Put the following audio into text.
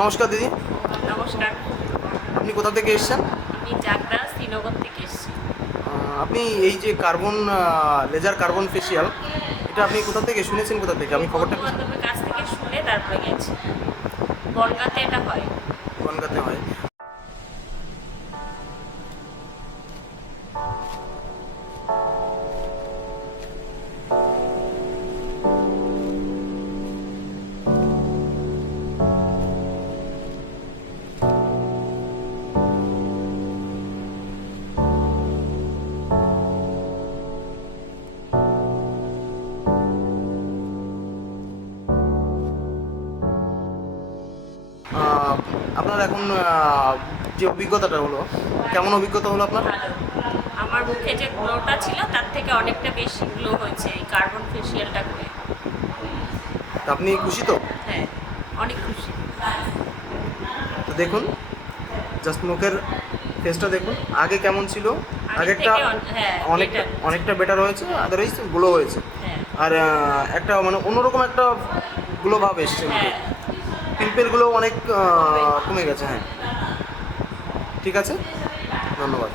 নমস্কার দিদি। নমস্কার। আপনি কোথা থেকে এসছেন? আমি জাগরা শ্রীনগর থেকে এসেছি। আপনি এই যে কার্বন লেজার কার্বন ফেসিয়াল এটা আপনি কোথা থেকে শুনেছেন কোথা থেকে? আমি খবরটা কাছ থেকে শুনে তারপরে গেছি। বনগাতে এটা হয়। আপনার এখন যে অভিজ্ঞতাটা হলো কেমন অভিজ্ঞতা হলো আপনার? আমার মুখে যে গ্লোটা ছিল তার থেকে অনেকটা বেশি গ্লো হয়েছে এই কার্বন ফেসিয়ালটা করে। তা আপনি খুশি তো? হ্যাঁ অনেক খুশি। তো দেখুন জাস্ট মুখের ফেসটা দেখুন আগে কেমন ছিল? আগের আগেরটা হ্যাঁ, অনেকটা অনেকটা বেটার হয়েছে আদারওয়াইজ গ্লো হয়েছে। হ্যাঁ। আর একটা মানে অন্যরকম একটা গ্লো ভাব এসছে হ্যাঁ। পিম্পেলগুলো অনেক কমে গেছে হ্যাঁ। ঠিক আছে? ধন্যবাদ।